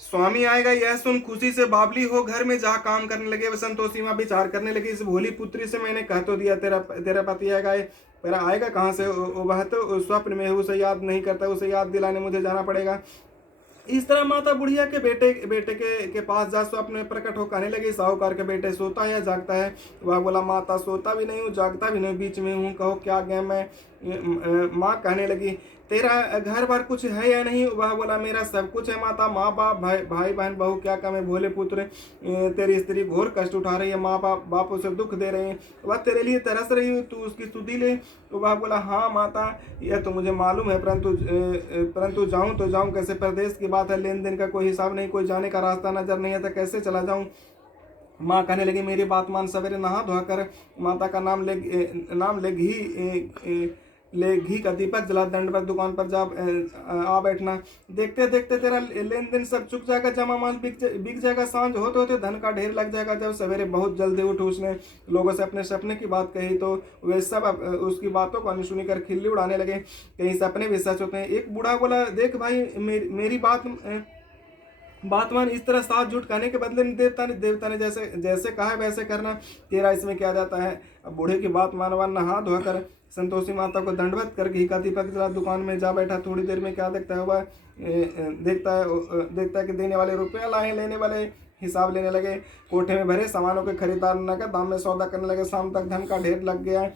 स्वामी आएगा यह सुन खुशी से बावली हो घर में जा काम करने लगे। संतोषी माँ विचार करने लगी, इस भोली पुत्री से मैंने कह तो दिया तेरा तेरा पति आएगा, पर आएगा कहाँ से, वह तो स्वप्न में है, उसे याद नहीं करता, उसे याद दिलाने मुझे जाना पड़ेगा। इस तरह माता बुढ़िया के बेटे के पास जा स्वप्न में प्रकट हो कहने लगी, साहूकार के बेटे सोता है या जागता है। वह बोला, माता सोता भी नहीं हूँ जागता भी नहीं, बीच में हूँ, कहो क्या गया मैं। माँ कहने लगी, तेरा घर बार कुछ है या नहीं। वह बोला, मेरा सब कुछ है माता, माँ बाप भाई बहन बहू क्या कम है, भोले पुत्र तेरी स्त्री घोर कष्ट उठा रही है, माँ बाप उसे दुख दे रहे हैं, वह तेरे लिए तरस रही है, तू उसकी सुधि ले। तो वह बोला, हाँ माता यह तो मुझे मालूम है, परंतु जाऊं तो जाऊं कैसे, प्रदेश की बात है, लेन देन का कोई हिसाब नहीं, कोई जाने का रास्ता नजर नहीं आता, कैसे चला जाऊं। माँ कहने लगी, मेरी बात मान, सवेरे नहा धोआ कर माता का नाम ले घी का दीपक जला, दंडवत दुकान पर जा आ बैठना। देखते देखते तेरा लेन देन सब चुक जाएगा, जमा माल बिक जाएगा, सांझ होते होते धन का ढेर लग जाएगा। जब सवेरे बहुत जल्दी उठ उसने लोगों से अपने सपने की बात कही तो वे सब उसकी बातों को अनसुनी कर खिल्ली उड़ाने लगे, कहीं सपने भी सच होते हैं। एक बूढ़ा बोला, देख भाई मेरी बात मान, इस तरह साथ झूठ कहने के बदले में देवता ने जैसे जैसे कहा वैसे करना, तेरा इसमें क्या जाता है। अब बूढ़े की बात मानवान नहा धोकर संतोषी माता को दंडवत कर घी का दीपक जला दुकान में जा बैठा। थोड़ी देर में क्या देखता है वह, देखता है कि देने वाले रुपया लाए, लेने वाले हिसाब लेने लगे। कोठे में भरे सामानों के खरीदार नगद दाम में सौदा करने लगे। शाम तक धन का ढेर लग गया।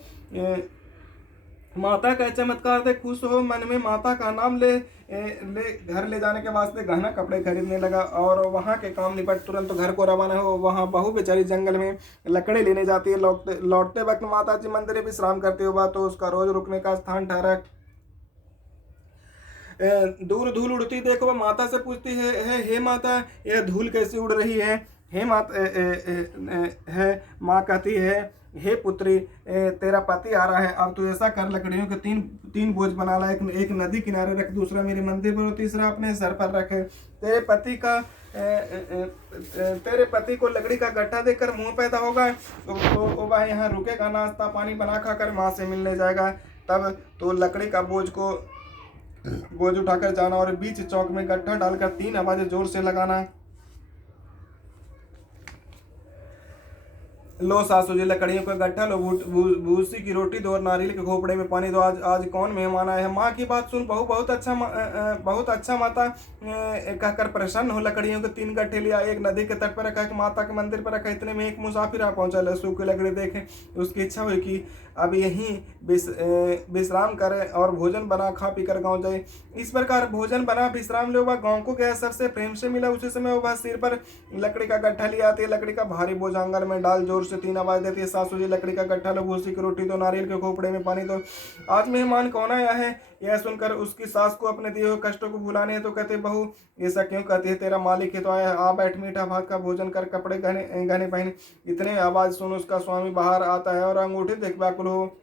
माता का चमत्कार देख खुश हो मन में माता का नाम घर ले जाने के वास्ते गहना कपड़े खरीदने लगा और वहां के काम निपट तुरंत घर को रवाना हो। वहां बहू बेचारी जंगल में लकड़ी लेने जाती है। लौटते वक्त माता जी मंदिर में विश्राम करते हुआ तो उसका रोज रुकने का स्थान ठहरा। दूर धूल उड़ती देखो, वह माता से पूछती है हे माता यह धूल कैसी उड़ रही है। हे माता है माँ कहती है, हे पुत्री तेरा पति आ रहा है, अब तू ऐसा कर, लकड़ियों के तीन बोझ बना ला, एक नदी किनारे रख, दूसरा मेरे मंदिर पर और तीसरा अपने सर पर रखे। तेरे पति को लकड़ी का गट्ठा देकर मुंह पैदा होगा तो वह यहाँ रुकेगा, नाश्ता पानी बना खाकर माँ से मिलने जाएगा। तब तो लकड़ी का बोझ उठाकर जाना और बीच चौक में गट्ठा डालकर 3 आवाजें जोर से लगाना। लो सासू जी लकड़ियों का गट्ठा लो, भूसी की रोटी दो और नारियल के खोपड़े में पानी दो, आज आज कौन मेहमान आया है। माँ की बात सुन बहू बहुत अच्छा माता कहकर प्रसन्न हो। लकड़ियों के 3 गट्ठे लिया, एक नदी के तट पर रखा, एक माता के मंदिर पर रखा। इतने में एक मुसाफिर आ पहुंचा। सूखी लकड़ी देखे उसकी इच्छा हुई कि अब यहीं विश्राम करे और भोजन बना खा पी कर गाँव जाए। इस प्रकार भोजन बना विश्राम ले वह गाँव को गया, सबसे प्रेम से मिला। उसी समय वह सिर पर लकड़ी का गट्ठा लिया आती है, लकड़ी का भारी बोझ आंगन में डाल जोर से 3 आवाज देती है, सासू जी लकड़ी का गट्ठा लो, भूसी की रोटी दो, नारियल के खोपड़े में पानी दो, आज मेहमान कौन आया है। यह सुनकर उसकी सास को अपने दिए हुए कष्टों को भुलाने हैं तो कहते, बहू ऐसा क्यों कहती है, तेरा मालिक है तो आया, आ बैठ, मीठा भात का भोजन कर, कपड़े गहने पहने। इतने आवाज सुन उसका स्वामी बाहर आता है और अंगूठे देख व्याकुल हो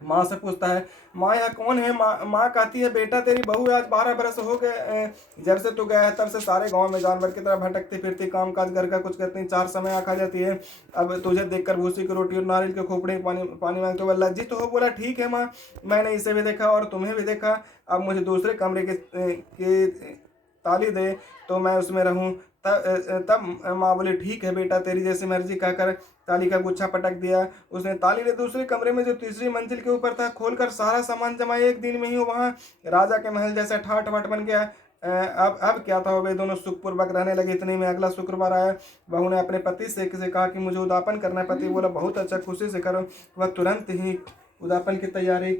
माँ से पूछता है, माँ यह कौन है। माँ कहती है, बेटा तेरी बहू आज 12 बरस हो गए जब से तू गया है, तब से सारे गांव में जानवर की तरह भटकती फिरती, काम काज घर का कुछ करती, 4 समय आ खा जाती है। अब तुझे देखकर भूसी की रोटी और नारियल के खोपड़े में पानी मांगते हुए लज्जित हो बोला, ठीक है माँ, मैंने इसे भी देखा और तुम्हें भी देखा, अब मुझे दूसरे कमरे की ताली दे तो मैं उसमें रहूं। तब माँ बोली, ठीक है बेटा तेरी जैसी मर्जी, कहकर ताली का गुच्छा पटक दिया। उसने ताली ले दूसरे कमरे में जो तीसरी मंजिल के ऊपर था खोलकर सारा सामान जमाया। एक दिन में ही वहां राजा के महल जैसा ठाठ बाट बन गया। अब क्या था, वे दोनों सुखपूर्वक रहने लगे। इतने में अगला शुक्रवार आया। बहू ने अपने पति से कहा कि मुझे उदापन करना है। पति बोला, बहुत अच्छा, खुशी से करो। वह तुरंत ही उदापन की तैयारी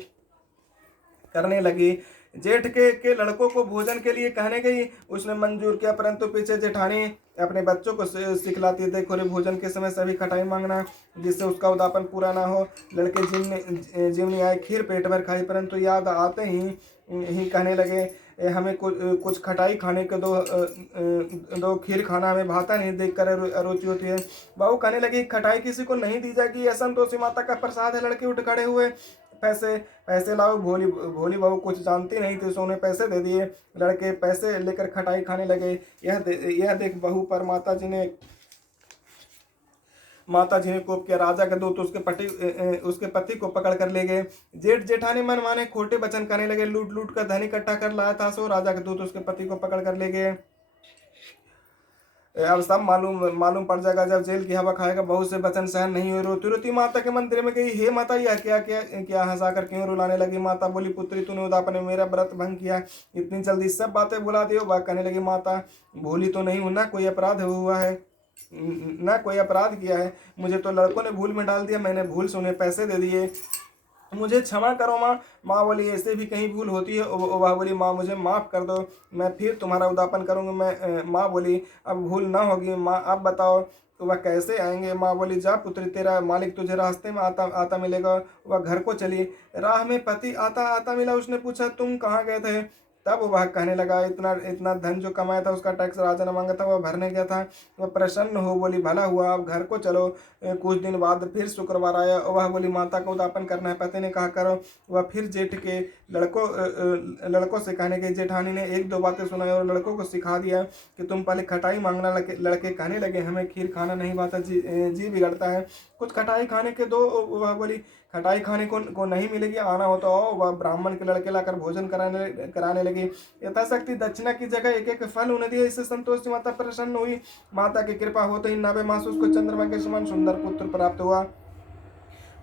करने लगी। जेठ के लड़कों को भोजन के लिए कहने गई, उसने मंजूर किया, परंतु पीछे जेठानी अपने बच्चों को सिखलाती है, देखो रे भोजन के समय सभी खटाई मांगना जिससे उसका उदापन पूरा ना हो। लड़के जिमनी आए, खीर पेट भर खाई, परंतु याद आते ही कहने लगे, हमें कुछ खटाई खाने के दो, खीर खाना हमें भाता नहीं, देखकर रुचि होती है। बहू कहने लगी, खटाई किसी को नहीं दी जाएगी, यह संतोषी माता का प्रसाद है। लड़के उठ खड़े हुए, पैसे पैसे लाओ। भोली बहू कुछ जानती नहीं थी, सोने पैसे दे दिए। लड़के पैसे लेकर खटाई खाने लगे। यह देख बहू पर माता जी ने कोप किया। राजा के दूत उसके पति को पकड़ कर ले गए। जेठ जेठानी मन माने खोटे वचन करने लगे, लूट लूट कर धन इकट्ठा कर लाया था, सो राजा के दूत उसके पति को पकड़ कर ले गए। अब सब मालूम मालूम पड़ जाएगा जब जेल की हवा खाएगा। बहू से वचन सहन नहीं हुई, रोती रोती माता के मंदिर में गई। हे माता, यह क्या क्या क्या हंसाकर क्यों रुलाने लगी? माता बोली, पुत्री तूने उदापन में मेरा व्रत भंग किया, इतनी जल्दी सब बातें भुला दियो। वह कहने लगी, माता भूली तो नहीं हूं ना, कोई अपराध हुआ है ना, कोई अपराध किया है। मुझे तो लड़कों ने भूल में डाल दिया, मैंने भूल से उन्हें पैसे दे दिए, मुझे क्षमा करो माँ। माँ बोली, ऐसे भी कहीं भूल होती है? वह बोली, माँ मुझे माफ़ कर दो, मैं फिर तुम्हारा उदापन करूँगी। माँ बोली, अब भूल ना होगी माँ, अब बताओ तो वह कैसे आएंगे? माँ बोली, जा पुत्री, तेरा मालिक तुझे रास्ते में आता आता मिलेगा। वह घर को चली। राह में पति आता आता मिला। उसने पूछा, तुम कहाँ गए थे? तब वह कहने लगा, इतना इतना धन जो कमाया था उसका टैक्स राजा ने मांगा था, वह भरने गया था। वह प्रसन्न हो बोली, भला हुआ, अब घर को चलो। कुछ दिन बाद फिर शुक्रवार आया। वह बोली, माता को उदापन करना है। पति ने कहा, करो। वह फिर जेठ के लड़कों से कहने के, जेठानी ने एक दो बातें सुनाई और लड़कों को सिखा दिया कि तुम पहले खटाई मांगना। लड़के कहने लगे, हमें खीर खाना नहीं पाता, जी बिगड़ता है, कुछ खटाई खाने के दो। वह बोली, खटाई खाने को नहीं मिलेगी, आना हो तो आओ। वह ब्राह्मण के लड़के लाकर भोजन कराने लगी। यथाशक्ति दक्षिणा की जगह एक एक फल उन्हें दिया। इससे संतोषी माता प्रसन्न हुई। माता की कृपा होते ही 90 मास उसको चंद्रमा के समान सुंदर पुत्र प्राप्त हुआ।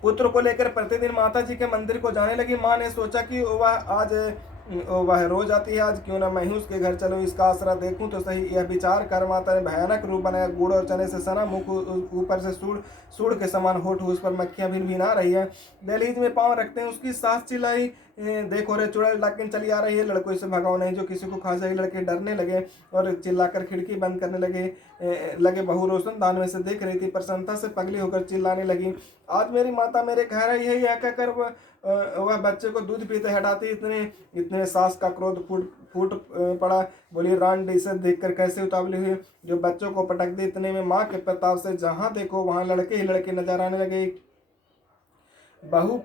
पुत्र को लेकर प्रतिदिन माता जी के मंदिर को जाने लगी। माँ ने सोचा कि वह रोज आती है, आज क्यों ना मैं ही उसके घर चलूं, इसका आसरा देखूं तो सही। यह विचार कर माता ने भयानक रूप बनाया। गुड़ और चने से सना मुख, ऊपर से सूड़ के समान होठ, उस पर मक्खियां भिन आ रही है। दहलीज में पांव रखते हैं उसकी सास चिल्लाई, देखो रे चुड़ैल डाकिन चली आ रही है, लड़कों इसे भगाओ नहीं, जो किसी को खा जाएगी। लड़के डरने लगे और चिल्लाकर खिड़की बंद करने लगे। बहू रोशन दान में से देख रही थी, प्रसन्नता से पगली होकर चिल्लाने लगी, आज मेरी माता मेरे घर आई है। यह कहकर वह बच्चे को दूध पीते हटाती। इतने सास का क्रोध फूट पड़ा। बोली, रांड इसे देखकर कैसे उतावली हुई, जो बच्चों को पटक दी। इतने में माँ के प्रताप से जहां देखो वहां लड़के ही लड़के नजर आने लगे। बहू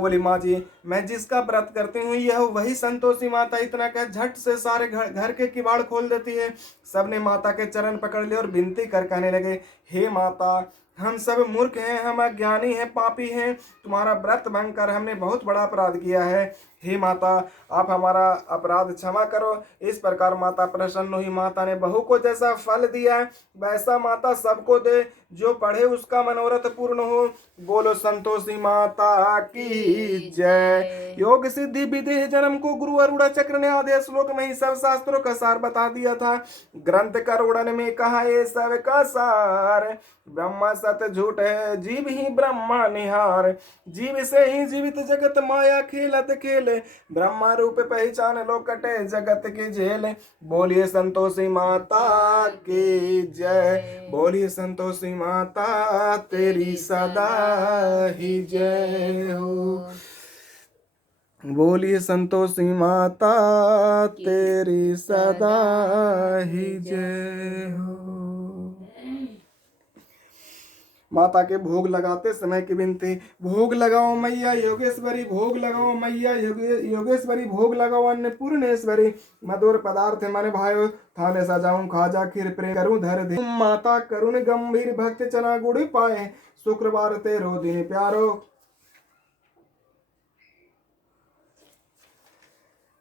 बोली, माँ जी, मैं जिसका व्रत करती हूँ यह वही संतोषी माता। इतना कह झट से सारे घर के किवाड़ खोल देती है। सबने माता के चरण पकड़ लिए और विनती कर कहने लगे, हे माता, हम सब मूर्ख हैं, हम अज्ञानी हैं, पापी हैं, तुम्हारा व्रत भंग कर हमने बहुत बड़ा अपराध किया है। हे माता, आप हमारा अपराध क्षमा करो। इस प्रकार माता प्रसन्न हुई। माता ने बहू को जैसा फल दिया वैसा माता सबको दे, जो पढ़े उसका मनोरथ पूर्ण हो। बोलो संतोषी माता की जय। योग सिद्धि विदेह जन्म को गुरु अरुणा चक्र ने आधे श्लोक में ही सब शास्त्रों का सार बता दिया था। ग्रंथ करुणन में कहा ये सब का सार, ब्रह्मा सत्य झूठ है, जीव ही ब्रह्मा निहार। जीव से ही जीवित जगत माया खेलत खेले, ब्रह्मा रूप पहचान लो कटे जगत के झेल। बोलिए संतोषी माता की जय। बोलिए संतोषी माता तेरी सदा ही जय हो। बोलिए संतोषी माता तेरी सदा ही जय हो। माता के भोग लगाते समय की विनती, भोग लगाओ मैया योगेश्वरी, भोग लगाओ मैया योगेश्वरी, भोग लगाओ अन्नपूर्णेश्वरी। मधुर पदार्थ मन भायो, थाने सजाऊं खाजा खीर प्रेम करूं धर दे। माता करुण गंभीर भक्त चना गुड़ पाए, शुक्रवार तेरो दिन प्यारो।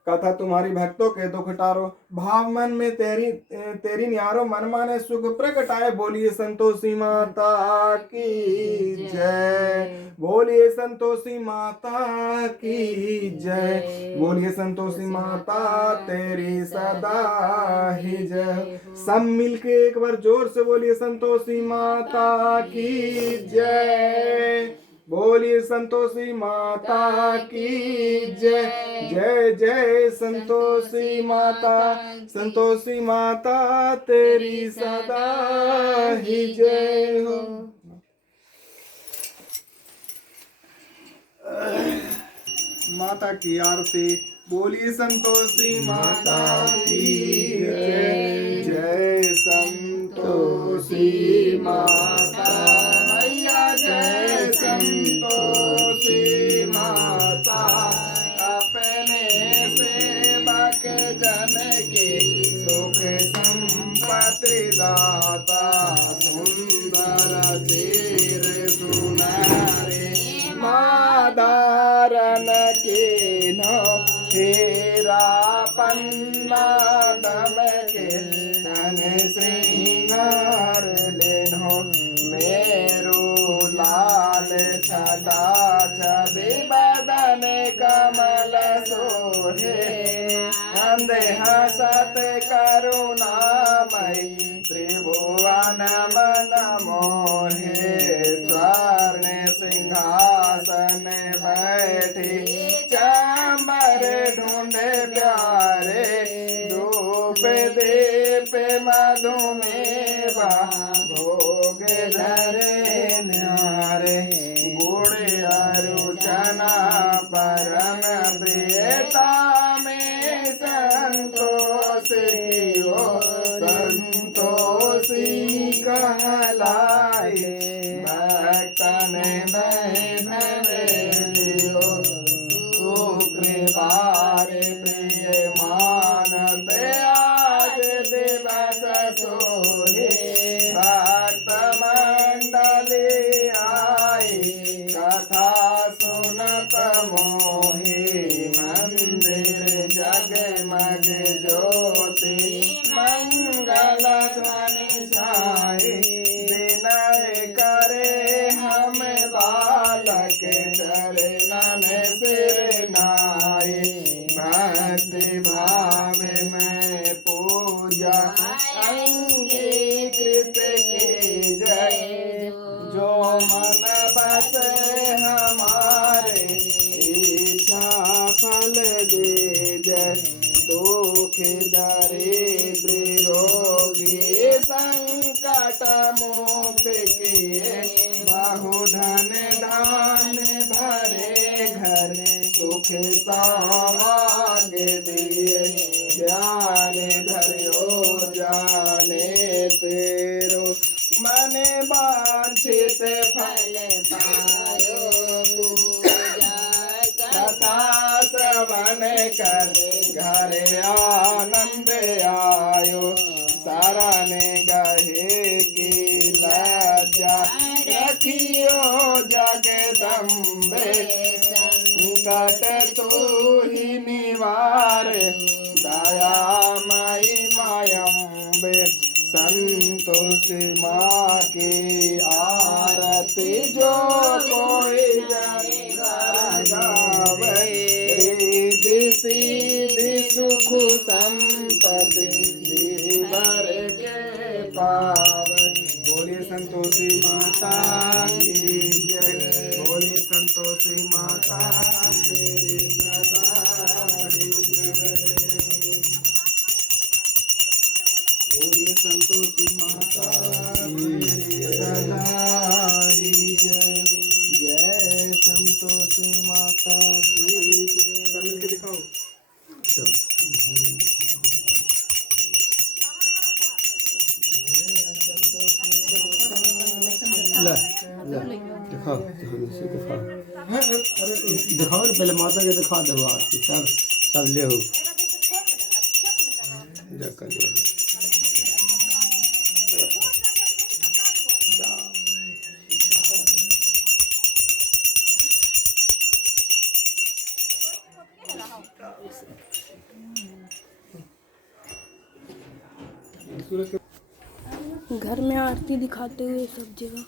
कथा तुम्हारी भक्तों के दुख टारो, भाव मन में तेरी न्यारो, मन माने सुख प्रगटाए। बोलिए संतोषी माता की जय। बोलिए संतोषी माता की जय। बोलिए संतोषी माता तेरी सदा ही जय। सब मिलके एक बार जोर से बोलिए संतोषी माता की जय। बोलिए संतोषी माता की जय। जय जय संतोषी माता, संतोषी माता तेरी सदा ही जय हो। माता की आरती। बोलिए संतोषी माता की जय। जय संतोषी माता मैया, जय संतोषी माता। अपने सेवक जन के सुख संपत्ति दाता, सुंदर चीर सुनारे मादारन के नो हेरापन मन्नादम के तन श्रृंगार लेनो मेरू लाल छटा छवि बदन कमल सोहे अंधे हसत करुणामयी त्रिभुवन मन मोहे स्वर्ण सिंहासन बैठी चांबर ढूंढे प्यारे धूप दीप मधुमेवा भोग धरे न्यारे गुड़ अरुचना परम प्रियता में संतोष कियो संतोषी कहलाए भक्तन भैभवेलियो सुकृपार प्रिय मानत आज दिवस सोहे भक्त मंडली आई कथा सुनत मोहे मंदिर जगमग ज्योति मंगल ध्वनि छाए विनय करे हम बालक चरणन सिर नाए भक्ति भाव में पूजा अंगीकृत की जय जो मन बस हमारे इच्छा फल दे जय दुख दरिद्र रोगी संकट मुक्त किए बहुधन धान भरे घर सुख सामाग दिए ज्ञान धर्यो जाने तेरो मन वांछित फल पायो कथा श्रवण कर घर आनंद आयो शरण गहे की लज्जा रखियो जगदम्बे संकट तो ही निवार दयामयी मायम्बे संतोष माँ की आरती जो कोई गावे रिद्धि सिद्धि सुख संपत्ति जीवन के पावे बोलिए संतोषी माता की जय बोलिए संतोषी माता तेरी सदा ही जय बोलिए संतोषी माता तेरी सदा ही जय जय संतोषी माता की सब मिलके दिखाओ दिखाओ दिखाओ ना पहले माता के दिखा दो आरती सब ले हो घर में आरती दिखाते हुए सब जगह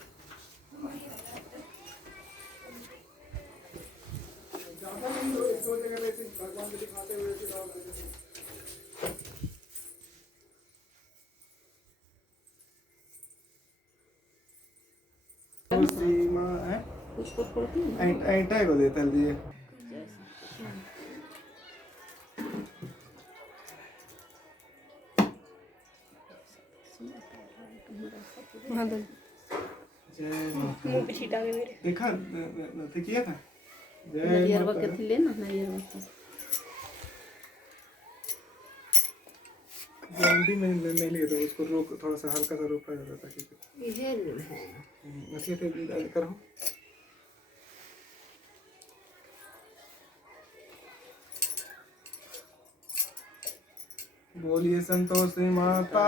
ऐंठा को देता दिए मुंह पे छीटा के मेरे देखा किया था नारियल वक्त ले ना नारियल वक्त जल्दी में नहीं लिए तो उसको रोक थोड़ा सा हल्का सा रोका जाता ताकि ये है अच्छे से करो बोलिए संतोषी माता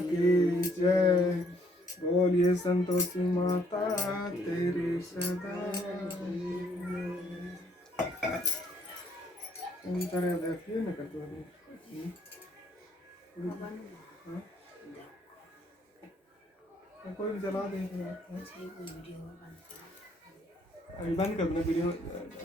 की जय बोलिए संतोषी माता तेरी सदा देखिए ना करते कोई भी चला दे अभी बंद कर दूँ वीडियो।